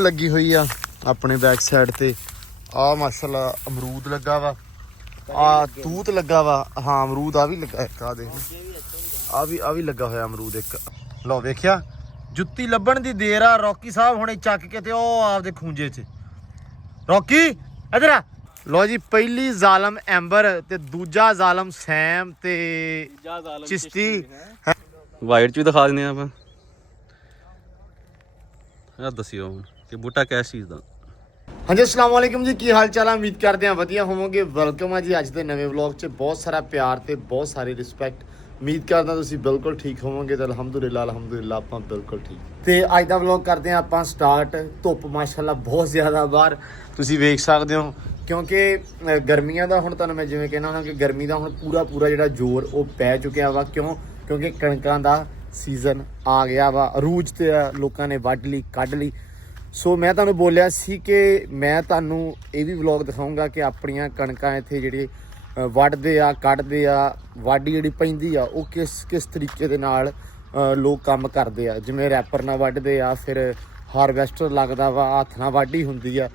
लगी हुई आ अपने बैक साइड ते। आ माशाल्लाह अमरूद लगा वा, आ तूत लगा वा। हाँ अमरूद आ भी लगा एक, आ देख आ भी लगा होया अमरूद एक। लो वेख्या जुत्ती लभण दी देर आ। रॉकी साहब हुणे चक के ते ओ आपदे खूंजे च। रॉकी इधर आ। लो जी पहली जालम एंबर ते दूजा जालम सैम ते चिश्ती। वाइट च भी दिखा देने आप। दसियो कि बूटा किस चीज़ का। हाँ जी अस्सलाम वालेकुम जी, की हाल चाल है? उम्मीद करते हैं वधिया होवोगे। वेलकम है जी अज के नवे व्लॉग च। बहुत सारा प्यार ते बहुत सारी रिस्पैक्ट। उम्मीद करदा तुसीं बिल्कुल ठीक होवोगे तो अलहमदुलिल्लाह आपां बिल्कुल ठीक। तो अज का व्लॉग करते हैं आपां स्टार्ट। धुप्प माशाल्लाह बहुत ज़्यादा बाहर तुसीं वेख सकदे हो, क्योंकि गर्मियां दा हुण तुहानूं मैं जिवें कहना हाँ कि गर्मी का हुण पूरा जिहड़ा जोर वो पै चुकिया वा। क्यों? क्योंकि कणकां दा सीजन आ गया वा। अरूज ते लोकां ने वढ ली कढ ली। सो मैं तुहानूं बोलिया सी कि मैं तुहानूं ये भी व्लॉग दिखाऊंगा कि अपनियां कणकां इत्थे जिहड़ी वढदे आ कढदे आ, वाढी जिहड़ी पैंदी आ वो किस तरीके दे नाल लोग काम करदे आ। जिवें रैपर नाल वढदे आ, फिर हारवैस्टर लगदा वा, हत्थ नाल वाढी हुंदी आ,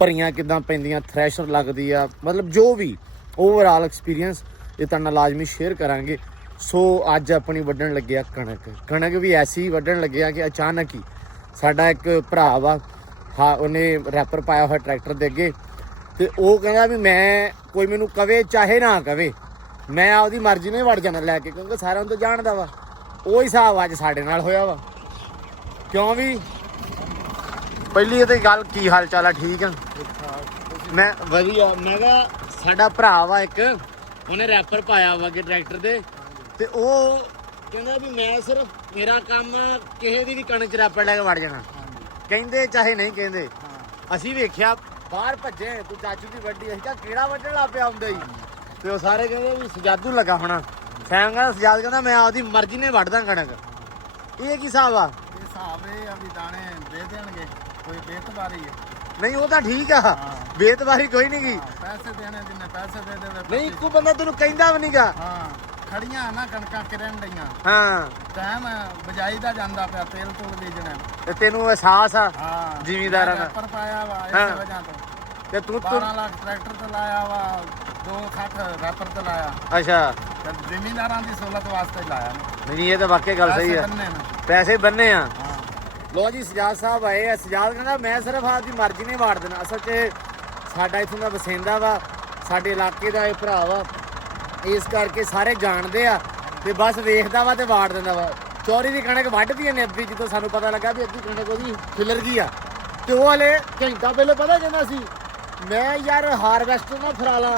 भरियां किदां पैंदियां, थ्रैशर लगदी आ, मतलब जो भी ओवरऑल एक्सपीरियंस ये तुहाडे नाल लाजमी शेयर करांगे। सो अज अपनी वढण लगे आ कणक भी ऐसी वढण लगे आ कि अचानक ही साडा एक भरा वा, हाँ उन्हें रैपर पाया हुआ ट्रैक्टर दे अगे, तो वो कहना भी मैं कोई मैनू कवे चाहे ना कवे मैं आपकी मर्जी नहीं वड़ जाना लैके, क्योंकि सारा तो जानता वा। वो हिसाब अज साडे नाल होया वा। क्यों भी पहली तो गल की हाल चाल है? ठीक है मैं वधिया। मैं कहा साडा भरा वा एक, उन्हें रैपर पाया वा कि ट्रैक्टर दे, ते वो कहना भी मैं सिर्फ मेरा काम किसी की भी कणक च रैपर लैके वड़ जाना, कहते चाहे नहीं कहते। असीं वेख्या बाहर भज्जे, तू चाचू की वड्डी, असीं कहा किहड़ा वड्ढण लग पिया आउंदे ही, ते वो सारे कहते भी सजादू लगा होना। सैम कहना सजाद कहना मैं आपकी मर्जी ने वढदा कणक। ये की हिसाब आ? हिसाब ये अभी दाने दे देंगे, कोई बेतबारी है नहीं वो तो ठीक है, बेतबारी कोई नहीं की। पैसे देने जिन्हें पैसे दे दे। नहीं को बंदा तेन कहता भी नहीं गा। हाँ खड़ियां ना कणकां किरण डईयां। हाँ टाइम बजाई दा जांदा पिया, तेल तूल बीजने ते तेनू एहसास आ हाँ जिमीदारां दा। रैपर पाया वा इस हाँ। वजह तो ते तू 12 लाख ट्रैक्टर ते लाया वा, 2 लाख रैपर ते लाया। अच्छा ते जिमीदारां दी सहूलत वास्ते लाया ना। नहीं ये तो वाकई गल सही है, बनने ना। पैसे बनने आ। हाँ लो जी सजाद साहब आए आ। सजाद कहना मैं सिर्फ आपकी मर्जी ने वाड़ देना। असल च साडा इत्थों दा बसिंदा वा, साडे इलाके दा ये भरा वा, इस करके सारे जानते आ, ते बस वेखदा वा ते वाड़ दिंदा वा। चौरी दी कणक वढदी ने अद्धी, जो सानू पता लगा भी अद्धी कणक ओहदी खिलर गई आ, ते वो हले घंटा पहले पता कहना सी मैं यार हारवैस्टर ना फरा ला,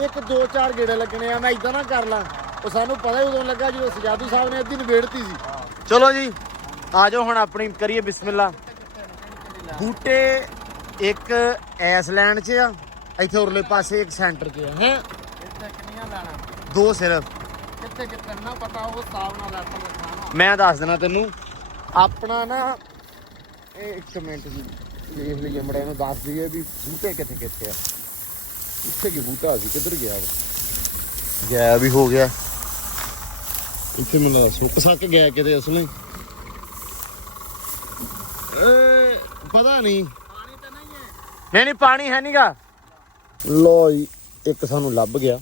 1 2 4 गेड़े लगने आ, मैं इदां ना कर ला। वो सानू पता ही उदों लगा जो सजादू साहब ने अद्धी निबेड़ती सी। चलो जी आ जाओ हुण अपनी करिए बिस्मिल्ला। बूटे एक ऐस लैंड च आ, इत्थे उरले पासे एक सेंटर च है, इत्थे किन्नियां लाना 2 सिर्फ। कित्थे कित्थे ना पता उस हिसाब नाल रैपर रखना। मैं दस देना तेनू अपना ना, एक मिनट जी देख लीजिए मड़ा इन्हूं दस दईए भी बूटे कित्थे कित्थे आ। इत्थे की बूटा सी किधर गया वा? गायब भी हो गया। इत्थे मैनूं सुक सक गया किते असलें, पता नहीं। नहीं पानी है नहीं गा। लो जी एक सानू लभ गया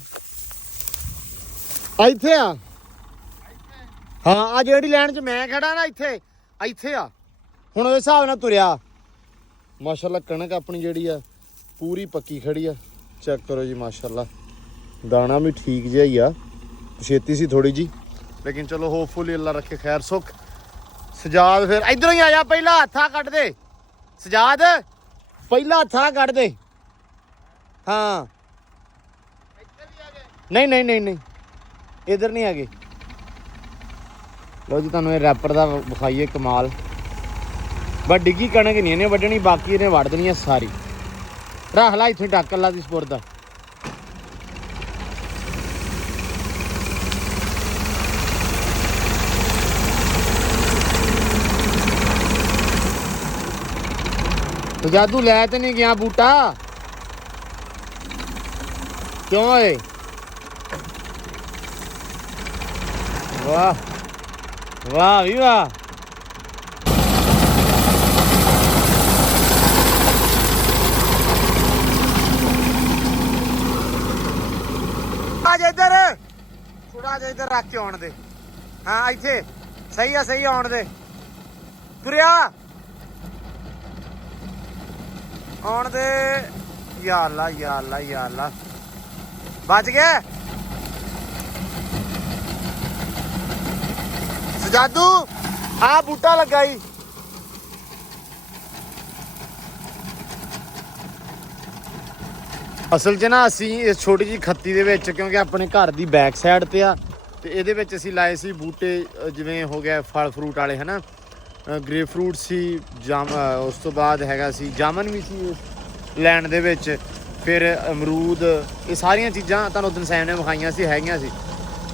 इत्थे आ। हाँ आ जेहड़ी लैन च मैं खड़ा ना इत्थे इत्थे आ। हुण उस हिसाब नाल तुरिया माशाल्लाह कणक अपनी जेहड़ी आ पूरी पक्की खड़ी आ। चेक करो जी माशाल्लाह, दाना भी ठीक जिहा ही आ, छेती सी थोड़ी जी, लेकिन चलो होपफुली अल्लाह रखे खैर सुख। सजाद फिर इधरों ही आ जा, पहला हत्था कट दे सजाद, पहला हत्था कट दे। हाँ नहीं नहीं नहीं नहीं इधर नहीं आ गए। लो जी तुहानूं ये रैपर दा विखाइए कमाल। बस डिग्गी कणक नहीं इन्हें वड्ढनी, बाकी इन्हें वड़ देनी सारी। रख ला इत्थों ढक ला दी सपुर्द दा। तो जादू लै तो नहीं गया बूटा क्यों है? वाह वाह भी वाह। ਸੁਰਾਜ ਇੱਧਰ ਇੱਧਰ ਰੱਖ ਕੇ ਆਉਣ ਦੇ। ਹਾਂ ਇੱਥੇ ਸਹੀ ਆ ਆਉਣ ਦੇ। ਤੁਰਿਆ ਆਉਣ ਦੇ। ਯਾ ਅੱਲਾ ਬਚ ਗਿਆ। ਸਜਾਦੂ ਆ ਬੂਟਾ ਲੱਗਾ ਈ। ਅਸਲ 'ਚ ਨਾ ਅਸੀਂ ਇਸ ਛੋਟੀ ਜਿਹੀ ਖੱਤੀ ਦੇ ਵਿੱਚ, ਕਿਉਂਕਿ ਆਪਣੇ ਘਰ ਦੀ ਬੈਕ ਸਾਈਡ ਤੇ ਆ, ਤੇ ਇਹਦੇ ਵਿੱਚ ਅਸੀਂ ਲਾਏ ਸੀ ਬੂਟੇ, ਜਿਵੇਂ ਹੋ ਗਿਆ ਫਲ ਫਰੂਟ ਵਾਲੇ ਹਨਾ। ਗ੍ਰੇਪ ਫਰੂਟ ਸੀ, ਉਸ ਤੋਂ ਬਾਅਦ ਹੈਗਾ ਸੀ ਜਾਮਨ ਵੀ ਸੀ ਲੈਂਡ ਦੇ ਵਿੱਚ, ਫਿਰ ਅਮਰੂਦ, ਇਹ ਸਾਰੀਆਂ ਚੀਜ਼ਾਂ ਤੁਹਾਨੂੰ ਉਦੋਂ ਸੈਮ ਨੇ ਵਿਖਾਈਆਂ ਸੀ, ਹੈਗੀਆਂ ਸੀ।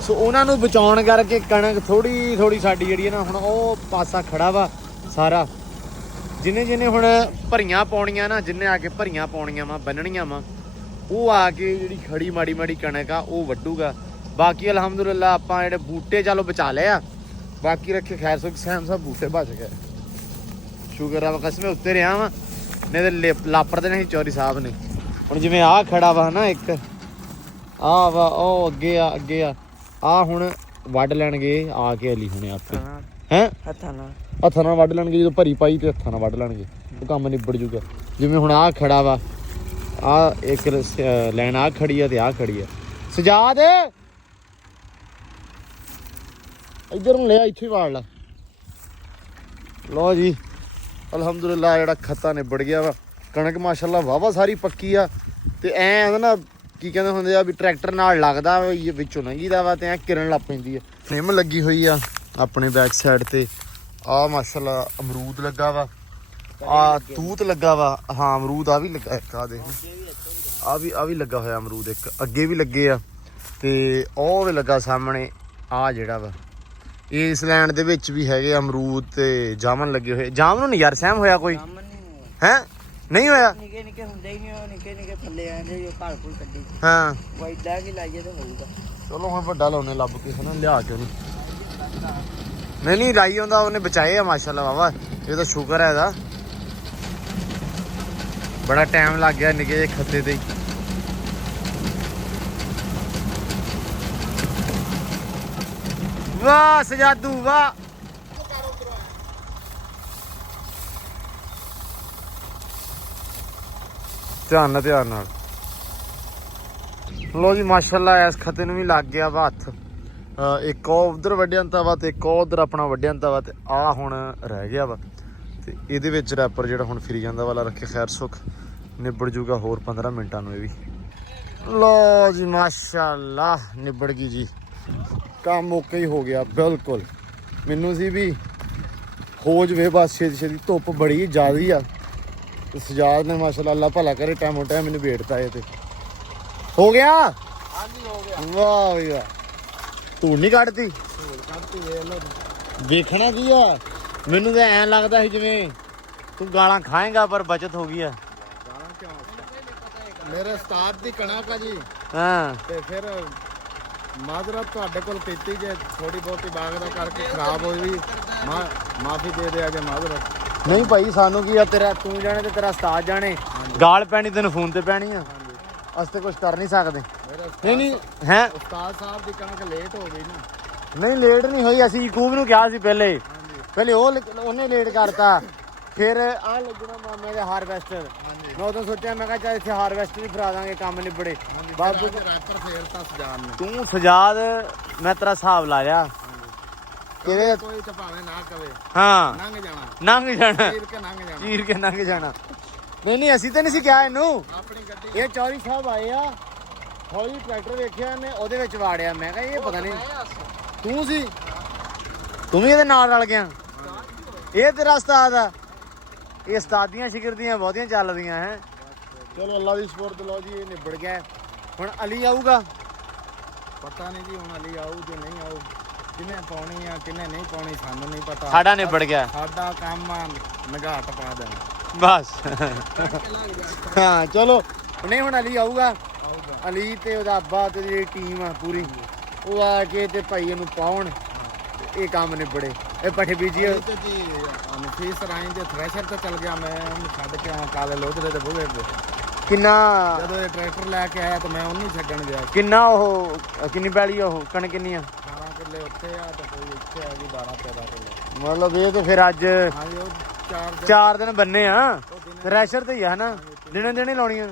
ਸੋ ਉਹਨਾਂ ਨੂੰ ਬਚਾਉਣ ਕਰਕੇ ਕਣਕ ਥੋੜੀ ਸਾਡੀ ਜਿਹੜੀ ਹੈ ਨਾ, ਹੁਣ ਉਹ ਪਾਸਾ ਖੜਾ ਵਾ ਸਾਰਾ। ਜਿਹਨੇ ਹੁਣ ਭਰੀਆਂ ਪਾਉਣੀਆਂ ਨਾ, ਜਿਹਨੇ ਆ ਕੇ ਭਰੀਆਂ ਪਾਉਣੀਆਂ ਵਾ, ਬੰਨਣੀਆਂ ਵਾ, ਉਹ ਆ ਕੇ ਜਿਹੜੀ ਖੜੀ ਮਾੜੀ ਕਣਕ ਆ ਉਹ ਵੱਢੂਗਾ। ਬਾਕੀ ਅਲਹਮਦੁਲਿਲਾ ਆਪਾਂ ਜਿਹੜੇ ਬੂਟੇ ਚਲੋ ਬਚਾ ਲਏ ਆ, ਬਾਕੀ ਰੱਖੇ ਖੈਰ ਸੁਖ ਸੈਮ ਸਭ ਬੂਟੇ ਬਚ ਗਏ। ਸ਼ੁਕਰ ਆ ਕਸਮੇ ਉੱਤੇ ਰਿਹਾ ਵਾ, ਨਹੀਂ ਤੇ ਲਾਪਰਦੇ ਨਹੀਂ ਚੌਰੀ ਸਾਹਿਬ ਨੇ। ਹੁਣ ਜਿਵੇਂ ਆਹ ਖੜਾ ਵਾ ਨਾ ਇੱਕ, ਆਹ ਵਾ ਉਹ ਅੱਗੇ ਆ ਹੁਣ ਵੱਢ ਲੈਣਗੇ ਆ ਕੇ ਅਲੀ ਹੁਣੇ ਆਪੇ ਹੈ ਹੱਥਾਂ ਨਾਲ ਵੱਢ ਲੈਣਗੇ। ਜਦੋਂ ਭਰੀ ਪਾਈ ਤੇ ਹੱਥਾਂ ਨਾਲ ਵੱਢ ਲੈਣਗੇ, ਉਹ ਕੰਮ ਨਿਬੜ ਜੂਗਾ। ਜਿਵੇਂ ਹੁਣ ਆਹ ਖੜਾ ਵਾ, ਆ ਇੱਕ ਲੈਣ ਆ ਖੜੀ ਆ ਤੇ ਆ ਖੜੀ ਆ। ਸਜਾਦ ਇੱਧਰ ਨੂੰ ਲਿਆ, ਇੱਥੇ ਵਾੜ ਲਾ। ਲੋ ਜੀ ਅਲਹਮਦੁਲਿਲਾ ਜਿਹੜਾ ਖੱਤਾ ਨਿਬੜ ਗਿਆ ਵਾ। ਕਣਕ ਮਾਸ਼ਾਅੱਲਾ ਵਾਵਾ ਸਾਰੀ ਪੱਕੀ ਆ, ਤੇ ਐ ਨਾ ਕੀ ਕਹਿੰਦੇ ਹੁੰਦੇ ਆ ਵੀ ਟਰੈਕਟਰ ਨਾਲ ਲੱਗਦਾ ਵਿੱਚੋਂ ਲੰਘੀਦਾ ਵਾ, ਤੇ ਐ ਕਿਰਨ ਲੱਗ ਪੈਂਦੀ ਆ। ਨਿੰਮ ਲੱਗੀ ਹੋਈ ਆ ਆਪਣੇ ਬੈਕ ਸਾਈਡ ਤੇ। ਆ ਮਾਸ਼ਾਅੱਲਾ ਅਮਰੂਦ ਲੱਗਾ ਵਾ, ਆ ਤੂਤ ਲੱਗਾ ਵਾ। ਹਾਂ ਅਮਰੂਦ ਆ ਵੀ ਲੱਗਾ ਇੱਕ, ਆ ਦੇਖ ਆ ਵੀ ਲੱਗਾ ਹੋਇਆ ਅਮਰੂਦ, ਇੱਕ ਅੱਗੇ ਵੀ ਲੱਗੇ ਆ, ਤੇ ਉਹ ਵੀ ਲੱਗਾ ਸਾਹਮਣੇ। ਆ ਜਿਹੜਾ ਵਾ ਇਸ ਲੈਂਡ ਦੇ ਵਿੱਚ ਵੀ ਹੈਗੇ ਅਮਰੂਦ ਤੇ ਜਾਮਨ ਲੱਗੇ ਹੋਏ। ਜਾਮਨ ਨੂੰ ਨਹੀਂ ਯਾਰ ਸਹਿਮ ਹੋਇਆ ਕੋਈ ਹੈ? ਨਹੀਂ ਹੋਇਆ। ਨਿੱਕੇ ਹੁੰਦੇ ਹੀ ਨਹੀਂ, ਉਹ ਨਿੱਕੇ ਫੱਲੇ ਆਂਦੇ ਜੋ ਘਰ ਕੋਲ ਕੱਢੀ। ਹਾਂ ਉਹ ਇਦਾਂ ਕੀ ਲਾਈਏ ਤਾਂ ਹੋਊਗਾ। ਚਲੋ ਹੁਣ ਵੱਡਾ ਲਾਉਣੇ ਲੱਭ ਕੇ ਹਨਾ, ਲਿਆ ਕੇ ਉਹਨੂੰ। ਨਹੀਂ ਲਾਈ ਹੁੰਦਾ, ਉਹਨੇ ਬਚਾਏ ਆ ਮਾਸ਼ਾਅੱਲਾ ਵਾਵਾ। ਇਹ ਤਾਂ ਸ਼ੁਕਰ ਹੈ ਇਹਦਾ, ਬੜਾ ਟਾਈਮ ਲੱਗ ਗਿਆ ਨਿੱਕੇ ਜਿਹੇ ਖੱਤੇ ਤੇ। ਵਾਹ ਸਜਾਦੂ ਵਾਹ। ਧਿਆਨ ਨਾਲ ਲੋ ਜੀ ਮਾਸ਼ਾਅੱਲਾ ਇਸ ਖੱਤੇ ਨੂੰ ਵੀ ਲੱਗ ਗਿਆ ਵਾ ਹੱਥ। ਇੱਕ ਉਹ ਉਧਰ ਵੱਢਿਆ ਤਵਾ ਤੇ ਇੱਕ ਉਧਰ ਆਪਣਾ ਵੱਢਿਆ ਤਵਾ, ਤੇ ਆਹ ਹੁਣ ਰਹਿ ਗਿਆ ਵਾ। ਤੇ ਇਹਦੇ ਵਿੱਚ ਰੈਪਰ ਜਿਹੜਾ ਹੁਣ ਫਿਰੀ ਜਾਂਦਾ ਵਾਲਾ ਰੱਖੇ ਖੈਰ ਸੁੱਖ ਨਿਬੜ ਜੂਗਾ ਹੋਰ 15 ਮਿੰਟਾਂ ਨੂੰ। ਇਹ ਵੀ ਲੋ ਜੀ ਮਾਸ਼ਾਅੱਲਾ ਨਿਬੜ ਗਈ ਜੀ, ਕੰਮ ਓਕੇ ਹੀ ਹੋ ਗਿਆ ਬਿਲਕੁਲ। ਮੈਨੂੰ ਸੀ ਵੀ ਹੋ ਜਵੇ ਬਸ ਛੇਤੀ, ਧੁੱਪ ਬੜੀ ਜ਼ਿਆਦੀ ਆ। ਸਜਾਦ ਨੇ ਮਾਸ਼ਾਅੱਲਾ ਅੱਲਾ ਭਲਾ ਕਰੇ ਟਾਈਮ ਮੈਨੂੰ ਵੇਟਤਾ ਇਹ ਤੇ ਹੋ ਗਿਆ। ਹਾਂਜੀ ਹੋ ਗਿਆ। ਵਾਹ ਵੀ ਵਾਹ, ਧੂੜ ਨਹੀਂ ਕੱਢਤੀ? ਵੇਖਣਾ ਕੀ ਆ, ਮੈਨੂੰ ਤਾਂ ਐਂ ਲੱਗਦਾ ਸੀ ਜਿਵੇਂ ਤੂੰ ਗਾਲਾਂ ਖਾਏਗਾ, ਪਰ ਬਚਤ ਹੋ ਗਈ ਆ। ਮੇਰੇ ਉਸਤਾਦ ਦੀ ਕਣਕ ਆ ਜੀ। ਹਾਂ ਤੇ ਫਿਰ ਮਾਜ਼ਰਤ ਤੁਹਾਡੇ ਕੋਲ ਕੀਤੀ, ਜੇ ਥੋੜੀ ਬਹੁਤੀ ਬਾਗ ਦਾ ਕਰਕੇ ਖਰਾਬ ਹੋਈ ਵੀ ਮਾਫੀ ਦੇ ਦਿਆ ਜੇ ਮਾਜ਼ਰਤ। ਨਹੀਂ ਭਾਈ ਸਾਨੂੰ ਕੀ ਆ, ਤੇਰਾ ਤੂੰ ਜਾਣੇ ਤੇ ਤੇਰਾ ਉਸਤਾਦ ਜਾਣੇ। ਗਾਲ ਪੈਣੀ ਤੈਨੂੰ ਫੋਨ ਤੇ ਪੈਣੀ ਆ, ਅਸੀਂ ਤੇ ਕੁਝ ਕਰ ਨਹੀਂ ਸਕਦੇ। ਨਹੀਂ ਹੈ ਉਸਤਾਦ ਸਾਹਿਬ ਦੀ ਕਣਕ ਲੇਟ ਹੋ ਗਈ ਨਾ। ਨਹੀਂ ਲੇਟ ਨਹੀਂ ਹੋਈ, ਅਸੀਂ ਯਕੂਬ ਨੂੰ ਕਿਹਾ ਸੀ ਪਹਿਲੇ ਉਹਨੇ ਲੇਟ ਕਰਤਾ। ਫਿਰ ਆਹ ਲੱਗਣਾ ਮਾਮੇ ਦੇ ਹਾਰਵੈਸਟਰ। ਮੈਂ ਉਦੋਂ ਸੋਚਿਆ, ਮੈਂ ਕਿਹਾ ਚੱਲ ਇੱਥੇ ਹਾਰਵੈਸਟਰ ਵੀ ਫਰਾ ਦਾਂਗੇ, ਕੰਮ ਨਿਬੜੇ। ਬਾਬੂ ਰੈਪਰ ਫੇਰਤਾ ਸਜਾਦ ਨੇ। ਤੂੰ ਸਜਾਦ ਮੈਂ ਤੇਰਾ ਹਿਸਾਬ ਲਾ ਲਿਆ ਕਿਹਦੇ। ਕੋਈ ਤਾਂ ਭਾਵੇਂ ਨਾ ਕਵੇ, ਹਾਂ ਲੰਘ ਜਾਣਾ, ਚੀਰ ਕੇ ਲੰਘ ਜਾਣਾ। ਨਹੀਂ ਅਸੀਂ ਤਾਂ ਨਹੀਂ ਸੀ ਕਿਹਾ ਇਹਨੂੰ। ਆਪਣੀ ਗੱਡੀ ਇਹ ਚੌਧਰੀ ਸਾਹਿਬ ਆਏ ਆ, ਹੌਲੀ ਟਰੈਕਟਰ ਵੇਖਿਆ ਇਹਨੇ, ਉਹਦੇ ਵਿੱਚ ਵਾੜਿਆ। ਮੈਂ ਕਿਹਾ ਇਹ ਪਤਾ ਨਹੀਂ ਤੂੰ ਸੀ, ਤੂੰ ਵੀ ਇਹਦੇ ਨਾਲ ਰਲ ਗਿਆ। ਇਹ ਤੇਰਾ ਉਸਤਾਦ ਆ। ਇਹ ਉਸਤਾਦੀਆਂ ਸ਼ਿਕਰਦੀਆਂ ਬਹੁਤੀਆਂ ਚੱਲਦੀਆਂ ਹੈ। ਚਲੋ ਅੱਲਾ ਦੀ ਸਪੋਰਟ ਲਓ ਜੀ, ਇਹ ਨਿਬੜ ਗਿਆ। ਹੁਣ ਅਲੀ ਆਊਗਾ, ਪਤਾ ਨਹੀਂ ਜੀ ਹੁਣ ਅਲੀ ਆਊ ਜੇ ਨਹੀਂ ਆਊ, ਕਿੰਨੇ ਪਾਉਣੀ ਆ ਕਿੰਨੇ ਨਹੀਂ ਪਾਉਣੀ ਸਾਨੂੰ ਨਹੀਂ ਪਤਾ। ਸਾਡਾ ਨਿਬੜ ਗਿਆ, ਸਾਡਾ ਕੰਮ ਆ ਨਗਾਟ ਪਾ ਦੇਣਾ ਬਸ। ਹਾਂ ਚਲੋ ਨਹੀਂ ਹੁਣ ਅਲੀ ਆਊਗਾ। ਅਲੀ ਤੇ ਉਹਦਾ ਅੱਬਾ ਤੇ ਜਿਹੜੀ ਟੀਮ ਆ ਪੂਰੀ, ਉਹ ਆ ਕੇ ਤੇ ਭਾਈ ਇਹਨੂੰ ਪਾਉਣ, ਇਹ ਕੰਮ ਨਿਬੜੇ। ਇਹ ਪੱਠੇ ਬੀਜੀ ਤੇ ਜੀ ਨਫੀਸ ਰਾਈਂ ਦੇ ਥ੍ਰੈਸ਼ਰ ਤੇ ਚੱਲ ਗਿਆ। ਮੈਂ ਉਹਨੂੰ ਛੱਡ ਕੇ ਆਵਾਂ ਕਾਲੇ ਲੋਧਰੇ ਦੇ ਬੂਹੇ ਤੇ। ਕਿੰਨਾ ਜਦੋਂ ਇਹ ਟਰੈਕਟਰ ਲੈ ਕੇ ਆਇਆ ਤਾਂ ਮੈਂ ਉਹਨੂੰ ਛੱਡਣ ਗਿਆ ਕਿੰਨਾ ਉਹ ਕਿੰਨੀ ਪੈਲੀ ਆ ਉਹ ਕਣਕ ਕਿੰਨੀ ਆ 12 ਕਿੱਲੇ ਉੱਥੇ ਆ ਤੇ ਕੋਈ ਇੱਥੇ ਆ ਜੀ 12 13 ਕਿੱਲੇ ਮਤਲਬ ਇਹ ਤੇ ਫਿਰ ਅੱਜ ਹਾਂਜੀ ਉਹ 4 4 ਦਿਨ ਬੰਨੇ ਆ ਰੈਸ਼ਰ ਤੇ ਹੀ ਆ ਹਨਾ ਦਿਨੇ ਦਿਨੇ ਲਾਉਣੀਆਂ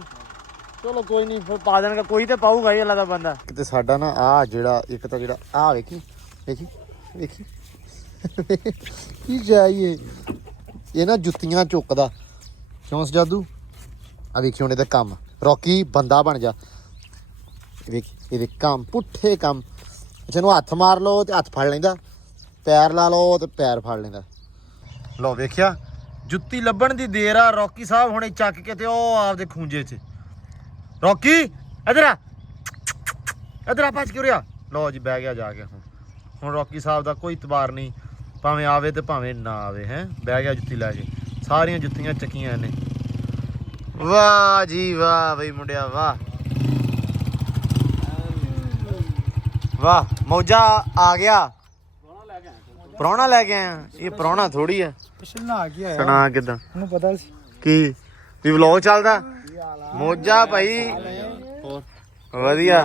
ਚਲੋ ਕੋਈ ਨਹੀਂ ਫਿਰ ਪਾ ਦੇਣਗਾ ਕੋਈ ਤੇ ਪਾਊਗਾ ਹੀ ਅੱਲਾ ਦਾ ਬੰਦਾ ਕਿਤੇ ਸਾਡਾ ਨਾ ਆ ਜਿਹੜਾ ਇੱਕ ਤਾਂ ਜਿਹੜਾ ਆ ਵੇਖੀ ਵੇਖੀ ਵੇਖੀ ਕੀ ਜਾਈਏ ਇਹ ਨਾ ਜੁੱਤੀਆਂ ਚੁੱਕਦਾ ਕਿਉਂ ਸਜਾਦੂ ਆ ਵੇਖੀ ਹੁਣ ਇਹਦਾ ਕੰਮ ਰੌਕੀ ਬੰਦਾ ਬਣ ਜਾ ਵੇਖ ਇਹਦੇ ਕੰਮ ਪੁੱਠੇ ਕੰਮ ਜਿਹਨੂੰ ਹੱਥ ਮਾਰ ਲਓ ਤੇ ਹੱਥ ਫੜ ਲੈਂਦਾ ਪੈਰ ਲਾ ਲਓ ਤੇ ਪੈਰ ਫੜ ਲੈਂਦਾ ਲਓ ਵੇਖਿਆ ਜੁੱਤੀ ਲੱਭਣ ਦੀ ਦੇਰ ਆ ਰੌਕੀ ਸਾਹਿਬ ਹੁਣੇ ਚੱਕ ਕੇ ਤੇ ਉਹ ਆਪਦੇ ਖੂੰਜੇ 'ਚ ਰੌਕੀ ਇਧਰ ਆ ਭੱਜ ਕੇ ਰਿਆ ਲਓ ਜੀ ਬਹਿ ਗਿਆ ਜਾ ਕੇ ਹੁਣ ਰੌਕੀ ਸਾਹਿਬ ਦਾ ਕੋਈ ਇਤਬਾਰ ਨਹੀਂ ਭਾਵੇਂ ਆਵੇ ਤੇ ਭਾਵੇਂ ਨਾ ਆਵੇ ਹੈ ਬਹਿ ਗਿਆ ਜੁੱਤੀ ਲੈ ਕੇ ਸਾਰੀਆਂ ਜੁੱਤੀਆਂ ਚੱਕੀਆਂ ਇਹਨੇ ਵਾਹ ਜੀ ਵਾਹ ਬਈ ਮੁੰਡਿਆ ਵਾਹ ਵਾਹ ਮੌਜਾ ਆ ਗਿਆ ਪ੍ਰਾਹੁਣਾ ਲੈ ਕੇ ਆਇਆ ਇਹ ਪ੍ਰਾਹੁਣਾ ਥੋੜੀ ਆ ਪਿਛਲਾ ਆ ਗਿਆ ਸੁਣਾ ਕਿਦਾਂ ਉਹਨੂੰ ਪਤਾ ਸੀ ਕੀ ਵੀ ਵਲੌਗ ਚੱਲਦਾ ਮੌਜਾ ਭਾਈ ਵਧੀਆ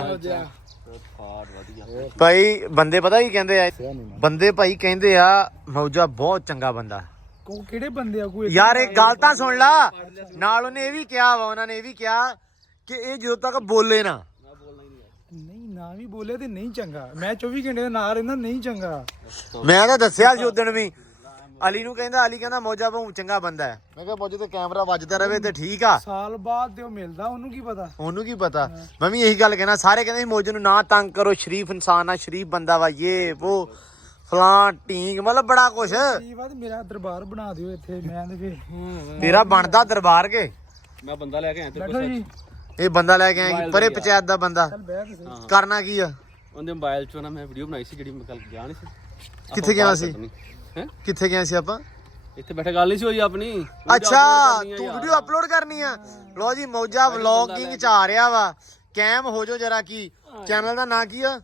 ਭਾਈ ਬੰਦੇ ਪਤਾ ਕੀ ਕਹਿੰਦੇ ਆ ਬੰਦੇ ਭਾਈ ਕਹਿੰਦੇ ਆ ਮੌਜਾ ਬਹੁਤ ਚੰਗਾ ਬੰਦਾ ਕਿਹੜੇ ਬੰਦੇ ਆ ਕੋਈ ਯਾਰ ਇੱਕ ਗੱਲ ਤਾਂ ਸੁਣ ਲਾ ਨਾਲ ਉਹਨੇ ਇਹ ਵੀ ਕਿਹਾ ਵਾ ਉਹਨਾਂ ਨੇ ਇਹ ਵੀ ਕਿਹਾ ਕਿ ਇਹ ਜਦੋਂ ਤੱਕ ਬੋਲੇ ਨਾ ਨਹੀਂ ਨਾ ਵੀ ਬੋਲੇ ਤੇ ਨਹੀਂ ਚੰਗਾ ਮੈਂ 24 ਘੰਟੇ ਦਾ ਨਾਲ ਰਹਿੰਦਾ ਨਹੀਂ ਚੰਗਾ ਮੈਂ ਤਾਂ ਦੱਸਿਆ ਸੀ ਉਦਣ ਵੀ ਅਲੀ ਨੂੰ ਕਹਿੰਦਾ ਅਲੀ ਕਹਿੰਦਾ ਮੌਜਾ ਬਹੁਤ ਚੰਗਾ ਬੰਦਾ ਹੈ ਮੈਂ ਕਿਹਾ ਮੌਜੇ ਤੇ ਕੈਮਰਾ ਵੱਜਦਾ ਰਵੇ ਤੇ ਠੀਕ ਆ ਸਾਲ ਬਾਅਦ ਤੇ ਉਹ ਮਿਲਦਾ ਉਹਨੂੰ ਕੀ ਪਤਾ ਮੈਂ ਵੀ ਇਹੀ ਗੱਲ ਕਹਿਣਾ ਸਾਰੇ ਕਹਿੰਦੇ ਸੀ ਮੌਜੇ ਨੂੰ ਨਾ ਤੰਗ ਕਰੋ ਸ਼ਰੀਫ ਇਨਸਾਨ ਆ ਸ਼ਰੀਫ ਬੰਦਾ ਵਾ ਇਹ ਉਹ ਫਲਾਂ ਟੀਂਗ ਮਤਲਬ ਬੜਾ ਕੁਛ ਕੀ ਬਾਤ ਮੇਰਾ ਦਰਬਾਰ ਬਣਾ ਦਿਓ ਇੱਥੇ ਮੈਂ ਤੇ ਫੇਰ ਤੇਰਾ ਬਣਦਾ ਦਰਬਾਰ ਕੇ ਮੈਂ ਬੰਦਾ ਲੈ ਕੇ ਆਇਆ ਬੈਠੋ ਜੀ ਇਹ ਬੰਦਾ ਲੈ ਕੇ ਆਇਆ ਪਰੇ ਪੰਚਾਇਤ ਦਾ ਬੰਦਾ ਚੱਲ ਬਹਿ ਕੇ ਸਹੀ। ਕਰਨਾ ਕੀ ਆ ਉਹਦੇ ਮੋਬਾਈਲ 'ਚੋਂ ਨਾ ਮੈਂ ਵੀਡੀਓ ਬਣਾਈ ਸੀ ਜਿਹੜੀ ਮੈਂ ਕੱਲ ਗਿਆ ਨਹੀਂ ਸੀ ਕਿੱਥੇ ਗਿਆ ਸੀ ਹੈ ਕਿੱਥੇ ਗਏ ਸੀ ਆਪਾਂ ਇੱਥੇ ਬੈਠੇ ਗੱਲ ਨਹੀਂ ਸੀ ਹੋਈ ਆਪਣੀ ਅੱਛਾ ਤੂੰ ਵੀਡੀਓ ਅਪਲੋਡ ਕਰਨੀ ਆ ਲੋ ਜੀ ਮੌਜਾ ਵਲੌਗਿੰਗ ਚ ਆ ਰਿਹਾ ਵਾ ਕੈਮ ਹੋ ਜੋ ਜਰਾ ਕੀ ਚੈਨਲ ਦਾ ਨਾਂ ਕੀ ਆ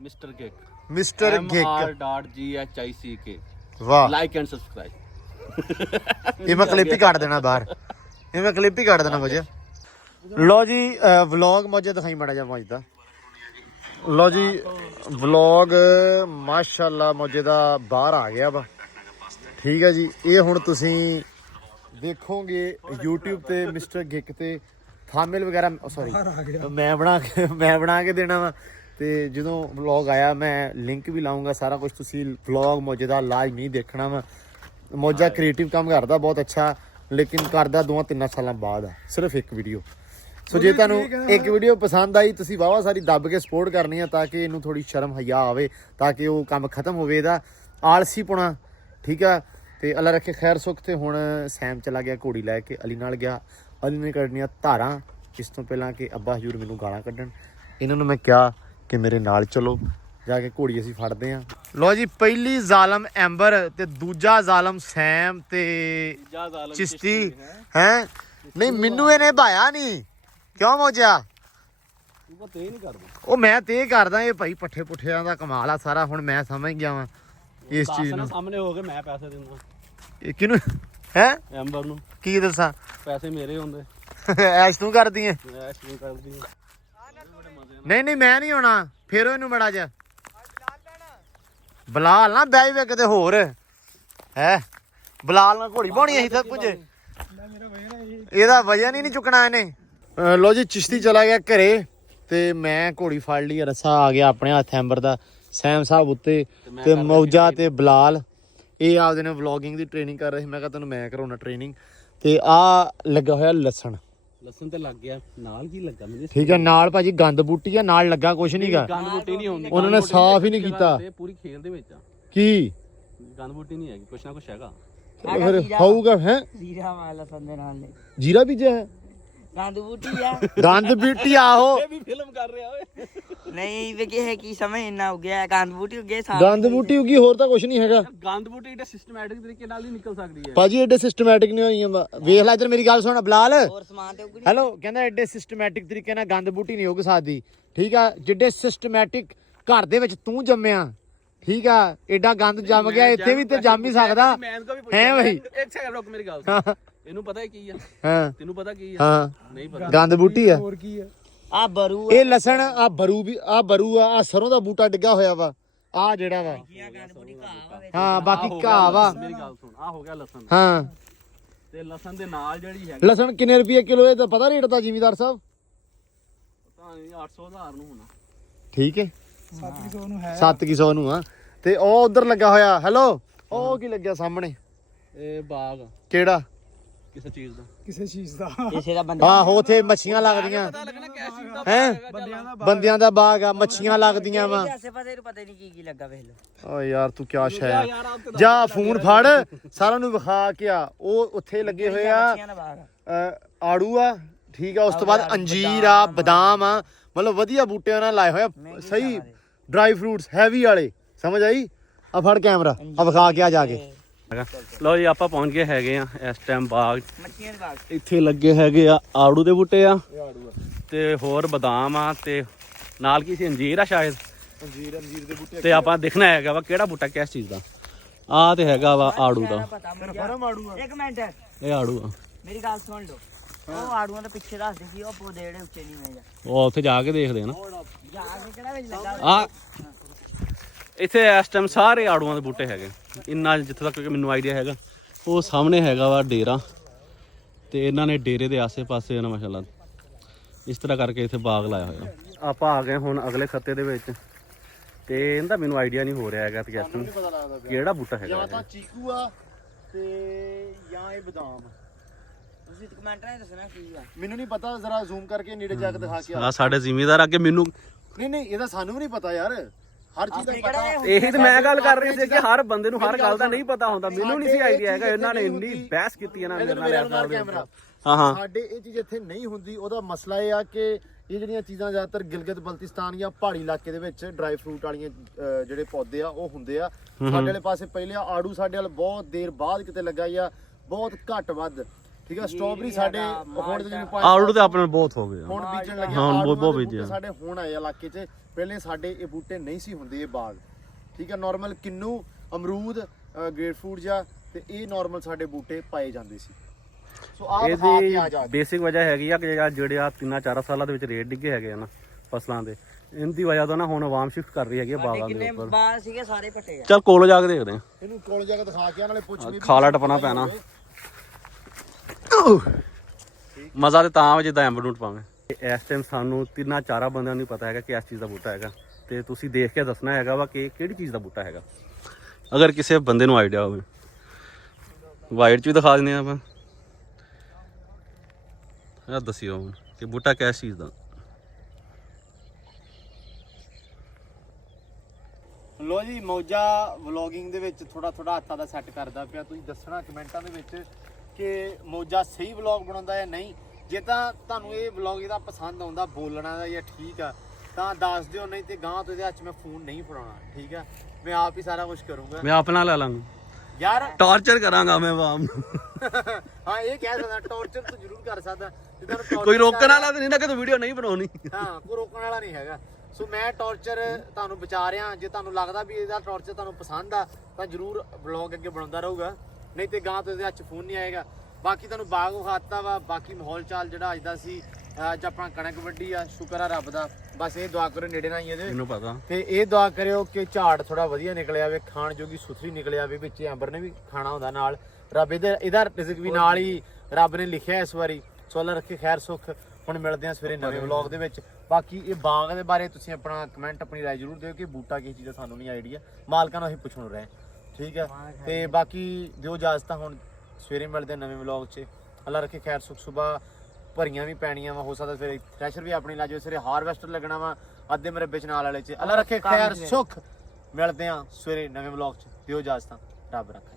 ਮਿਸਟਰ ਗਿੱਕ ਮਿਸਟਰ ਗਿੱਕ MR.GHICK ਵਾਹ ਲਾਈਕ ਐਂਡ ਸਬਸਕ੍ਰਾਈਬ ਇਹ ਮੈਂ ਕਲਿੱਪ ਹੀ ਕੱਢ ਦੇਣਾ ਬਾਹਰ ਇਹ ਮੈਂ ਕਲਿੱਪ ਹੀ ਕੱਢ ਦੇਣਾ ਮੌਜਾ ਲੋ ਜੀ ਵਲੌਗ ਮੌਜਾ ਦਿਖਾਈ ਮਾੜਾ ਜਿਹਾ ਮੌਜਦਾ ਲੋ ਜੀ ਵਲੌਗ ਮਾਸ਼ਾਅੱਲਾ ਮੌਜੇ ਦਾ ਬਾਹਰ ਆ ਗਿਆ ਵਾ ਠੀਕ ਹੈ ਜੀ ਇਹ ਹੁਣ ਤੁਸੀਂ ਦੇਖੋਗੇ YouTube ਤੇ ਮਿਸਟਰ ਗਿੱਕ ਤੇ ਥੰਬਨੇਲ ਵਗੈਰਾ ਸੌਰੀ ਮੈਂ ਬਣਾ ਕੇ ਦੇਣਾ ਵਾ ਤੇ ਜਦੋਂ ਵਲੌਗ ਆਇਆ ਮੈਂ ਲਿੰਕ ਵੀ ਲਾਉਂਗਾ ਸਾਰਾ ਕੁਝ ਤੁਸੀਂ ਵਲੌਗ ਮੌਜੇ ਦਾ ਲਾਜ਼ਮੀ ਦੇਖਣਾ ਵਾ ਮੌਜਾ ਕ੍ਰੀਏਟਿਵ ਕੰਮ ਕਰਦਾ ਬਹੁਤ ਅੱਛਾ ਲੇਕਿਨ ਕਰਦਾ 2-3 ਸਾਲਾਂ ਬਾਅਦ ਆ ਸਿਰਫ ਇੱਕ ਵੀਡੀਓ ਸੋ ਜੇ ਤੁਹਾਨੂੰ ਇੱਕ ਵੀਡੀਓ ਪਸੰਦ ਆਈ ਤੁਸੀਂ ਵਾਵਾ ਸਾਰੀ ਦੱਬ ਕੇ ਸਪੋਰਟ ਕਰਨੀ ਆ ਤਾਂ ਕਿ ਇਹਨੂੰ ਥੋੜੀ ਸ਼ਰਮ ਹਯਾ ਆਵੇ ਤਾਂ ਕਿ ਉਹ ਕੰਮ ਖਤਮ ਹੋਵੇ ਇਹਦਾ ਆਲਸੀ ਪੁਣਾ ਠੀਕ ਆ ਤੇ ਅੱਲਾ ਰੱਖੇ ਖੈਰ ਸੁੱਖ ਤੇ ਹੁਣ ਸੈਮ ਚਲਾ ਗਿਆ ਘੋੜੀ ਲੈ ਕੇ ਅਲੀ ਨਾਲ ਗਿਆ ਅਲੀ ਨੇ ਕੱਢਣੀਆਂ ਧਾਰਾਂ ਇਸ ਤੋਂ ਪਹਿਲਾਂ ਕਿ ਅੱਬਾ ਹਜੂਰ ਮੈਨੂੰ ਗਾਲਾਂ ਕੱਢਣ ਇਹਨਾਂ ਨੂੰ ਮੈਂ ਕਿਹਾ ਕਿ ਮੇਰੇ ਨਾਲ ਚਲੋ ਜਾ ਕੇ ਘੋੜੀ ਅਸੀਂ ਫੜਦੇ ਆਂ ਲੋ ਜੀ ਪਹਿਲੀ ਜ਼ਾਲਮ ਐਂਬਰ ਤੇ ਦੂਜਾ ਜ਼ਾਲਮ ਸੈਮ ਤੇ ਚਿਸ਼ਤੀ ਹੈ ਨਹੀਂ ਮੈਨੂੰ ਇਹਨੇ ਭਾਇਆ ਨਹੀਂ ਕਿਉਂ ਮੌਜਾ ਉਹ ਮੈਂ ਤੇ ਕਰਦਾ ਇਹ ਭਾਈ ਪੱਠੇ ਪੁੱਠਿਆਂ ਦਾ ਕਮਾਲ ਆ ਸਾਰਾ ਹੁਣ ਮੈਂ ਸਮਝ ਗਿਆ ਵਾਂ ਇਸ ਚੀਜ਼ ਨੂੰ ਸਾਹਮਣੇ ਹੋ ਕੇ ਮੈਂ ਪੈਸੇ ਦਿੰਦਾ ਇਹ ਕਿਹਨੂੰ ਹੈ ਐਂਬਰ ਨੂੰ ਕੀ ਦੱਸਾਂ ਪੈਸੇ ਮੇਰੇ ਹੁੰਦੇ ਐਸ਼ ਤੂੰ ਕਰਦੀ ਐ ਐਸ਼ ਨਹੀਂ ਕਰਦੀ ਨਹੀਂ ਮੈਂ ਨਹੀਂ ਆਉਣਾ ਫੇਰੋ ਇਹਨੂੰ ਮੜਾ ਜਾ ਬਲਾਲ ਨਾ ਬਹਿ ਵੇ ਕਿਤੇ ਹੋਰ ਹੈ ਬਲਾਲ ਨਾਲ ਘੋੜੀ ਬਾਉਣੀ ਅਸੀਂ ਤਾਂ ਪੁੱਜੇ ਇਹਦਾ ਵਜਨ ਹੀ ਨਹੀਂ ਚੁੱਕਣਾ ਇਹਨੇ ਲੋ ਜੀ ਚਿਸ਼ਤੀ ਚਲਾ ਗਿਆ ਘਰੇ ਤੇ ਮੈਂ ਘੋੜੀ ਫੜ ਲਈ ਰੱਸਾ ਆ ਗਿਆ ਆਪਣੇ ਹੱਥ ਐਂਬਰ ਦਾ ਸੈਮ ਸਾਹਿਬ ਉੱਤੇ ਤੇ ਮੌਜਾ ਤੇ ਬਲਾਲ ਇਹ ਆਪਦੇ ਨੇ ਵਲੌਗਿੰਗ ਦੀ ਟ੍ਰੇਨਿੰਗ ਕਰ ਰਹੇ ਸੀ ਮੈਂ ਕਿਹਾ ਤੈਨੂੰ ਮੈਂ ਕਰਾਉਣਾ ਟ੍ਰੇਨਿੰਗ ਤੇ ਆ ਲੱਗਾ ਹੋਇਆ ਲਸਣ ਤੇ ਲੱਗ ਗਿਆ ਨਾਲ ਕੀ ਲੱਗਾ ਮੈਨੂੰ ਠੀਕ ਹੈ ਨਾਲ ਭਾਜੀ ਗੰਦ ਬੂਟੀ ਆ ਨਾਲ ਲੱਗਾ ਕੁਛ ਨਹੀਂਗਾ ਗੰਦ ਬੂਟੀ ਨਹੀਂ ਹੁੰਦੀ ਉਹਨਾਂ ਨੇ ਸਾਫ਼ ਹੀ ਨਹੀਂ ਕੀਤਾ ਪੂਰੀ ਖੇਲ ਦੇ ਵਿੱਚ ਆ ਕੀ ਗੰਦ ਬੂਟੀ ਨਹੀਂ ਹੈਗੀ ਕੁਛ ਨਾ ਕੁਛ ਹੈਗਾ ਫਿਰ ਹੋਊਗਾ ਹੈ ਜੀਰਾ ਵਾਲਾ ਸੰਦੇ ਨਾਲ ਨੇ ਜੀਰਾ ਬੀਜਿਆ ਹੈ ਗੰਦ ਬੂਟੀ ਆ ਗੰਦ ਬੀਟੀ ਆਹੋ ਵੀ ਫਿਲਮ ਕਰ ਰਿਹਾ ਓਏ ਨਹੀਂ ਵੇਖੇ ਹੈ ਕੀ ਸਮਝ ਇੰਨਾ ਹੋ ਗਿਆ ਗੰਦ ਬੂਟੀ ਹੋ ਗਿਆ ਗੰਦ ਬੂਟੀ ਉਗੀ ਹੋਰ ਤਾਂ ਕੁਛ ਨਹੀਂ ਹੈਗਾ ਗੰਦ ਬੂਟੀ ਇਹਦਾ ਸਿਸਟਮੈਟਿਕ ਤਰੀਕੇ ਨਾਲ ਹੀ ਨਿਕਲ ਸਕਦੀ ਹੈ ਭਾਜੀ ਐਡੇ ਸਿਸਟਮੈਟਿਕ ਨਹੀਂ ਹੋਈਆਂ ਵੇਖ ਲੈ ਇੱਧਰ ਮੇਰੀ ਗੱਲ ਸੁਣ ਬਲਾਲ ਹੋਰ ਸਮਾਨ ਤੇ ਉਗਣੀ ਹੈਲੋ ਕਹਿੰਦਾ ਐਡੇ ਸਿਸਟਮੈਟਿਕ ਤਰੀਕੇ ਨਾਲ ਗੰਦ ਬੂਟੀ ਨਹੀਂ ਉੱਗ ਸਕਦੀ ਠੀਕ ਆ ਜਿੱਡੇ ਸਿਸਟਮੈਟਿਕ ਘਰ ਦੇ ਵਿੱਚ ਤੂੰ ਜੰਮਿਆ ਠੀਕ ਆ ਐਡਾ ਗੰਦ ਜੰਮ ਗਿਆ ਇੱਥੇ ਵੀ ਤੇ ਜੰਮ ਹੀ ਸਕਦਾ ਹੈ ਬਈ ਇੱਕ ਸੈਕਿੰਡ ਰੁਕ ਮੇਰੀ ਗੱਲ ਇਹਨੂੰ ਪਤਾ ਹੈ ਕੀ ਆ? ਹਾਂ ਤੈਨੂੰ ਪਤਾ ਕੀ ਆ? ਹਾਂ ਨਹੀਂ ਪਤਾ। ਗੰਦ ਬੂਟੀ ਆ। ਆ ਬਰੂ ਇਹ ਲਸਣ ਆ ਬਰੂ ਵੀ ਆ ਬਰੂ ਆ ਸਰੋਂ ਦਾ ਬੂਟਾ ਡਿੱਗਾ ਹੋਇਆ ਵਾ ਆ ਜਿਹੜਾ ਵਾ ਹਾਂ ਬਾਕੀ ਘਾਹ ਵਾ ਮੇਰੀ ਗੱਲ ਸੁਣ, ਆ ਹੋ ਗਿਆ ਲਸਣ ਹਾਂ ਤੇ ਲਸਣ ਦੇ ਨਾਲ ਜਿਹੜੀ ਹੈਗੀ ਲਸਣ ਕਿੰਨੇ ਰੁਪਏ ਕਿਲੋ ਇਹ ਤਾਂ ਪਤਾ ਰੇਟ ਦਾ ਜ਼ਿਮੀਦਾਰ ਸਾਹਿਬ ਪਤਾ ਨਹੀਂ 800,000 ਨੂੰ ਹੋਣਾ। ਠੀਕ ਹੈ 700 ਨੂੰ ਆ ਤੇ ਉਹ ਉਧਰ ਲੱਗਾ ਹੋਇਆ ਹੈਲੋ ਉਹ ਕੀ ਲੱਗਿਆ ਸਾਹਮਣੇ ਇਹ ਬਾਗ ਕਿਹੜਾ ਕਿਸੇ ਚੀਜ਼ ਦਾ ਕਿਸੇ ਦਾ ਬੰਦਾ ਆਹੋ ਉਥੇ ਮੱਛੀਆਂ ਲੱਗਦੀਆਂ ਲੱਗਣਾ ਕਿਆ ਚੀਜ਼ ਦਾ ਹੈ ਬੰਦਿਆਂ ਦਾ ਬਾਗ ਆ ਮੱਛੀਆਂ ਲੱਗਦੀਆਂ ਵਾ ਆਸੇ ਪਾਸੇ ਨੂੰ ਪਤਾ ਨਹੀਂ ਕੀ ਲੱਗਾ ਵੇਖ ਲਓ ਓ ਯਾਰ ਤੂੰ ਕਿਆ ਸ਼ੈ ਜਾ ਫੋਨ ਫੜ ਸਾਰਿਆਂ ਨੂੰ ਵਿਖਾ ਕੇ ਆ ਉਹ ਉੱਥੇ ਲੱਗੇ ਹੋਏ ਆ ਮੱਛੀਆਂ ਦਾ ਬਾਗ ਆ। ਆੜੂ ਆ ਠੀਕ ਆ ਉਸ ਤੋਂ ਬਾਅਦ ਅੰਜੀਰ ਆ ਬਦਾਮ ਆ ਮਤਲਬ ਵਧੀਆ ਬੂਟਿਆਂ ਨਾਲ ਲਾਏ ਹੋਇਆ ਸਹੀ ਡਰਾਈ ਫਰੂਟਸ ਹੈਵੀ ਵਾਲੇ ਸਮਝ ਆਈ ਆ ਫੜ ਕੈਮਰਾ ਆ ਵਿਖਾ ਕੇ ਆ ਜਾ ਕੇ ਲਓ ਜੀ ਆਪਾਂ ਪਹੁੰਚ ਗਏ ਹੈਗੇ ਆ ਇਸ ਟਾਈਮ ਬਾਗ ਮੱਛੀਆਂ ਦੇ ਬਾਗ ਇੱਥੇ ਲੱਗੇ ਹੈਗੇ ਆ ਆੜੂ ਦੇ ਬੂਟੇ ਆ ਤੇ ਹੋਰ ਬਦਾਮ ਆ ਤੇ ਨਾਲ ਕੀ ਸੀ ਅੰਜੀਰ ਆ ਸ਼ਾਇਦ ਅੰਜੀਰ ਦੇ ਬੂਟੇ ਤੇ ਆਪਾਂ ਦੇਖਣਾ ਹੈਗਾ ਵਾ ਕਿਹੜਾ ਬੂਟਾ ਕਿਸ ਚੀਜ਼ ਦਾ ਆ ਤੇ ਹੈਗਾ ਵਾ ਆੜੂ ਦਾ ਪਤਾ ਮੈਨੂੰ ਇੱਕ ਮਿੰਟ ਇਹ ਆੜੂ ਆ ਮੇਰੀ ਗੱਲ ਸੁਣ ਲਓ ਉਹ ਆੜੂਆਂ ਦੇ ਪਿੱਛੇ ਦੱਸਦੇ ਸੀ ਉਹ ਪੌਦੇ ਜਿਹੜੇ ਉੱਚੇ ਨਹੀਂ ਹੋਏ ਉਹ ਉੱਥੇ ਜਾ ਕੇ ਦੇਖਦੇ ਆ ਨਾ ਜਾ ਕੇ ਕਿਹੜਾ ਵਿੱਚ ਲੱਗਾ ਆ ਇੱਥੇ ਇਸ ਟਾਈਮ ਸਾਰੇ ਆੜੂਆਂ ਦੇ ਬੂਟੇ ਹੈਗੇ ਇੰਨਾ ਜਿੱਥੇ ਤੱਕ ਕਿ ਮੈਨੂੰ ਆਈਡੀਆ ਹੈਗਾ ਉਹ ਸਾਹਮਣੇ ਹੈਗਾ ਵਾ ਡੇਰਾ ਤੇ ਇਹਨਾਂ ਨੇ ਡੇਰੇ ਦੇ ਆਸੇ-ਪਾਸੇ ਨਾ ਮਾਸ਼ਾਅੱਲਾ ਇਸ ਤਰ੍ਹਾਂ ਕਰਕੇ ਇੱਥੇ ਬਾਗ ਲਾਇਆ ਹੋਇਆ ਆਪਾਂ ਆ ਗਏ ਹੁਣ ਅਗਲੇ ਖੱਤੇ ਦੇ ਵਿੱਚ ਤੇ ਇਹਦਾ ਮੈਨੂੰ ਆਈਡੀਆ ਨਹੀਂ ਹੋ ਰਿਹਾ ਹੈਗਾ ਕਿ ਕਿਹੜਾ ਬੂਟਾ ਹੈਗਾ ਜਾਂ ਤਾਂ ਚੀਕੂ ਆ ਤੇ ਜਾਂ ਇਹ ਬਦਾਮ ਤੁਸੀਂ ਕਮੈਂਟਾਂ 'ਚ ਦੱਸਣਾ ਕੀ ਆ ਮੈਨੂੰ ਨਹੀਂ ਪਤਾ ਜ਼ਰਾ ਜ਼ੂਮ ਕਰਕੇ ਨੇੜੇ ਜਾ ਕੇ ਦਿਖਾ ਕੇ ਆ ਸਾਡੇ ਜ਼ਿਮੀਂਦਾਰ ਅੱਗੇ ਮੈਨੂੰ ਨਹੀਂ ਇਹਦਾ ਸਾਨੂੰ ਵੀ ਨਹੀਂ ਪਤਾ ਯਾਰ ਹਰ ਚੀਜ਼ ਦਾ ਪਤਾ ਇਹੀ ਤੇ ਮੈਂ ਗੱਲ ਕਰ ਰਹੀ ਸੀ ਕਿ ਹਰ ਬੰਦੇ ਨੂੰ ਹਰ ਗੱਲ ਦਾ ਨਹੀਂ ਪਤਾ ਹੁੰਦਾ ਮੈਨੂੰ ਨਹੀਂ ਸੀ ਆਈਡੀਆ ਹੈਗਾ ਇਹਨਾਂ ਨੇ ਇੰਨੀ ਬਹਿਸ ਕੀਤੀ ਇਹਨਾਂ ਨੇ ਮੇਰੇ ਨਾਲ ਕੈਮਰਾ ਹਾਂ ਸਾਡੇ ਇਹ ਚੀਜ਼ ਇੱਥੇ ਨਹੀਂ ਹੁੰਦੀ ਉਹਦਾ ਮਸਲਾ ਇਹ ਆ ਕਿ ਇਹ ਜਿਹੜੀਆਂ ਚੀਜ਼ਾਂ ਜ਼ਿਆਦਾਤਰ ਗਿਲਗਿਤ ਬਲਤਿਸਤਾਨ ਜਾਂ ਪਹਾੜੀ ਇਲਾਕੇ ਦੇ ਵਿੱਚ ਡਰਾਈ ਫਰੂਟ ਵਾਲੀਆਂ ਜਿਹੜੇ ਪੌਦੇ ਆ ਉਹ ਹੁੰਦੇ ਆ ਸਾਡੇ ਵਾਲੇ ਪਾਸੇ ਪਹਿਲੇ ਆੜੂ ਸਾਡੇ ਵਾਲ ਬਹੁਤ ਦੇਰ ਬਾਅਦ ਕਿਤੇ ਲੱਗਾ ਜਾਂ ਬਹੁਤ ਘੱਟ ਵੱਧ ਠੀਕ ਆ ਸਟ੍ਰਾਬੇਰੀ ਸਾਡੇ ਹੁਣ ਤੇ ਜਿਵੇਂ ਆੜੂ ਤੇ ਆਪਣੇ ਬਹੁਤ ਹੋ ਗਏ ਹੁਣ ਬੀਜਣ ਲੱਗੇ ਹਾਂ ਬਹੁਤ ਬੂਟੇ ਬੀਜੇ ਸਾਡੇ ਹੁਣ ਆਏ ਇਲਾਕੇ 'ਚ ਪਹਿਲੇ ਸਾਡੇ ਇਹ ਬੂਟੇ ਨਹੀਂ ਸੀ ਹੁੰਦੇ ਇਹ ਬਾਗ ਠੀਕ ਆ ਨਾਰਮਲ ਕਿੰਨੂ ਅਮਰੂਦ ਗ੍ਰੇਪ ਫਰੂਟ ਜਾਂ ਤੇ ਇਹ ਨਾਰਮਲ ਸਾਡੇ ਬੂਟੇ ਪਾਏ ਜਾਂਦੇ ਸੀ ਸੋ ਆਹ ਵਿਖਾ ਕੇ ਆ ਜਾ ਇਹਦੀ ਬੇਸਿਕ ਵਜ੍ਹਾ ਹੈਗੀ ਆ ਕਿ ਜਿਹੜੇ ਆ 3-4 ਸਾਲਾਂ ਦੇ ਵਿੱਚ ਰੇਟ ਡਿੱਗੇ ਹੈਗੇ ਆ ਨਾ ਫਸਲਾਂ ਦੇ ਇਹਦੀ ਵਜ੍ਹਾ ਤੋਂ ਨਾ ਹੁਣ ਆਵਾਮ ਸ਼ਿਫਟ ਕਰ ਰਹੀ ਹੈਗੀ ਆ ਬਾਗਾਂ ਦੇ ਕਿੰਨੇ ਉੱਪਰ ਬਾਗ ਸੀਗੇ ਸਾਰੇ ਪੱਟੇ ਆ ਚੱਲ ਕੋਲ ਜਾ ਕੇ ਦੇਖਦੇ ਆ ਇਹਨੂੰ ਕੋਲ ਜਾ ਕੇ ਦਿਖਾ ਕੇ ਨਾਲੇ ਪੁੱਛ ਵੀ ਖਾਲਾ ਟਪਣਾ ਪੈਣਾ ਮਜ਼ਾ ਤੇ ਤਾਂ ਆਵੇ ਜਿੱਦਾਂ ਐਂਬਰੂਟ ਪਾਵੇਂ ਇਸ ਟਾਈਮ ਸਾਨੂੰ 3-4 ਬੰਦਿਆਂ ਨੂੰ ਪਤਾ ਹੈਗਾ ਕਿ ਇਸ ਚੀਜ਼ ਦਾ ਬੂਟਾ ਹੈਗਾ ਤੇ ਤੁਸੀਂ ਦੇਖ ਕੇ ਦੱਸਣਾ ਹੈਗਾ ਵਾ ਕਿ ਕਿਹੜੀ ਚੀਜ਼ ਦਾ ਬੂਟਾ ਹੈਗਾ ਅਗਰ ਕਿਸੇ ਬੰਦੇ ਨੂੰ ਆਈਡੀਆ ਹੋਵੇ ਵਾਈਟ ਚ ਵੀ ਦਿਖਾ ਦਿੰਦੇ ਆ ਆਪਾਂ ਇਹ ਦੱਸਿਓ ਹੁਣ ਕਿ ਬੂਟਾ ਕਿਸ ਚੀਜ਼ ਦਾ ਲੋ ਜੀ ਮੌਜਾ ਵਲੌਗਿੰਗ ਦੇ ਵਿੱਚ ਥੋੜਾ ਹੱਥਾਂ ਦਾ ਸੈੱਟ ਕਰਦਾ ਪਿਆ ਤੁਸੀਂ ਦੱਸਣਾ ਕਮੈਂਟਾਂ ਦੇ ਵਿੱਚ ਕਿ ਮੌਜਾ ਸਹੀ ਵਲੌਗ ਬਣਾਉਂਦਾ ਹੈ ਨਹੀਂ ਜੇ ਤਾਂ ਤੁਹਾਨੂੰ ਇਹ ਵਲੌਗ ਇਹਦਾ ਪਸੰਦ ਆਉਂਦਾ ਬੋਲਣਾ ਦਾ ਜਾਂ ਠੀਕ ਆ ਤਾਂ ਦੱਸ ਦਿਓ ਨਹੀਂ ਤੇ ਗਾਂ ਤੋਂ ਇਹਦੇ ਹੱਥ 'ਚ ਮੈਂ ਫੋਨ ਨਹੀਂ ਫੜਾਉਣਾ ਠੀਕ ਆ ਮੈਂ ਆਪ ਹੀ ਸਾਰਾ ਕੁਝ ਕਰੂੰਗਾ ਮੈਂ ਆਪਣਾ ਲੈ ਲਾਂਗਾ ਯਾਰ ਟਾਰਚਰ ਕਰਾਂਗਾ ਮੈਂ ਆਵਾਮ ਨੂੰ ਹਾਂ ਇਹ ਕਹਿ ਸਕਦਾ ਟੌਰਚਰ ਤੂੰ ਜ਼ਰੂਰ ਕਰ ਸਕਦਾ ਜੇ ਤੁਹਾਨੂੰ torture ਕੋਈ ਰੋਕਣ ਵਾਲਾ ਤਾਂ ਨਹੀਂ ਨਾ ਕਿ ਤੂੰ ਵੀਡੀਓ ਨਹੀਂ ਬਣਾਉਣੀ ਹਾਂ ਕੋਈ ਰੋਕਣ ਵਾਲਾ ਨਹੀਂ ਹੈਗਾ ਸੋ ਮੈਂ ਟੌਰਚਰ ਤੁਹਾਨੂੰ ਬਚਾ ਰਿਹਾ ਜੇ ਤੁਹਾਨੂੰ ਲੱਗਦਾ ਵੀ ਇਹਦਾ ਟੌਰਚਰ ਤੁਹਾਨੂੰ ਪਸੰਦ ਆ ਤਾਂ ਜ਼ਰੂਰ ਵਲੌਗ ਅੱਗੇ ਬਣਾਉਂਦਾ ਰਹੂਗਾ ਨਹੀਂ ਤੇ ਗਾਂ ਤੋਂ ਇਹਦੇ ਹੱਥ 'ਚ ਫੋਨ ਨਹੀਂ ਆਏਗਾ ਬਾਕੀ ਤੁਹਾਨੂੰ ਬਾਗ ਵਿਖਾਤਾ ਵਾ ਬਾਕੀ ਮਾਹੌਲ ਚਾਲ ਜਿਹੜਾ ਅੱਜ ਦਾ ਸੀ ਅੱਜ ਆਪਣਾ ਕਣਕ ਵੱਢੀ ਆ ਸ਼ੁਕਰ ਆ ਰੱਬ ਦਾ ਬਸ ਇਹ ਦੁਆ ਕਰੋ ਨੇੜੇ ਨਾ ਹੀ ਇਹਦੇ ਮੈਨੂੰ ਪਤਾ ਤੇ ਇਹ ਦੁਆ ਕਰਿਓ ਕਿ ਝਾੜ ਥੋੜਾ ਵਧੀਆ ਨਿਕਲਿਆ ਆਵੇ ਖਾਣ ਜੋਗੀ ਸੁਥਰੀ ਨਿਕਲਿਆ ਆਵੇ ਵਿੱਚ ਅੰਬਰ ਨੇ ਵੀ ਖਾਣਾ ਹੁੰਦਾ ਨਾਲ ਰੱਬ ਇਹਦਾ ਰਿਜ਼ਕ ਵੀ ਨਾਲ ਹੀ ਰੱਬ ਨੇ ਲਿਖਿਆ ਇਸ ਵਾਰੀ ਸੋ ਅੱਲਾ ਰੱਖੇ ਖੈਰ ਸੁੱਖ ਹੁਣ ਮਿਲਦੇ ਆ ਸਵੇਰੇ ਨਵੇਂ ਵਲੌਗ ਦੇ ਵਿੱਚ ਬਾਕੀ ਇਹ ਬਾਗ ਦੇ ਬਾਰੇ ਤੁਸੀਂ ਆਪਣਾ ਕਮੈਂਟ ਆਪਣੀ ਰਾਏ ਜ਼ਰੂਰ ਦਿਓ ਕਿ ਬੂਟਾ ਕਿਸ ਚੀਜ਼ ਦਾ ਸਾਨੂੰ ਨਹੀਂ ਆਈਡੀਆ ਮਾਲਕਾਂ ਨੂੰ ਅਸੀਂ ਪੁੱਛਣ ਰਹੇ ਠੀਕ ਹੈ ਤੇ ਬਾਕੀ ਦਿਓ ਇਜਾਜ਼ਤ ਹੁਣ ਸਵੇਰੇ ਮਿਲਦੇ ਆ ਨਵੇਂ ਵਲੌਗ 'ਚ ਅੱਲਾ ਰੱਖੇ ਖੈਰ ਸੁੱਖ ਸੁਬਾ ਭਰੀਆਂ ਵੀ ਪੈਣੀਆਂ ਵਾ ਹੋ ਸਕਦਾ ਫਿਰ ਥ੍ਰੈਸ਼ਰ ਵੀ ਆਪਣੀ ਲਾ ਜਾਓ ਸਵੇਰੇ ਹਾਰਵੈਸਟਰ ਲੱਗਣਾ ਵਾ ਅੱਧੇ ਮਰਬੇ ਚ ਨਾਲ ਵਾਲੇ 'ਚ ਅੱਲਾ ਰੱਖੇ ਖੈਰ ਸੁੱਖ ਮਿਲਦੇ ਆ ਸਵੇਰੇ ਨਵੇਂ ਵਲੌਗ 'ਚ ਦਿਓ ਇਜਾਜ਼ਤ ਰੱਬ ਰੱਖੇ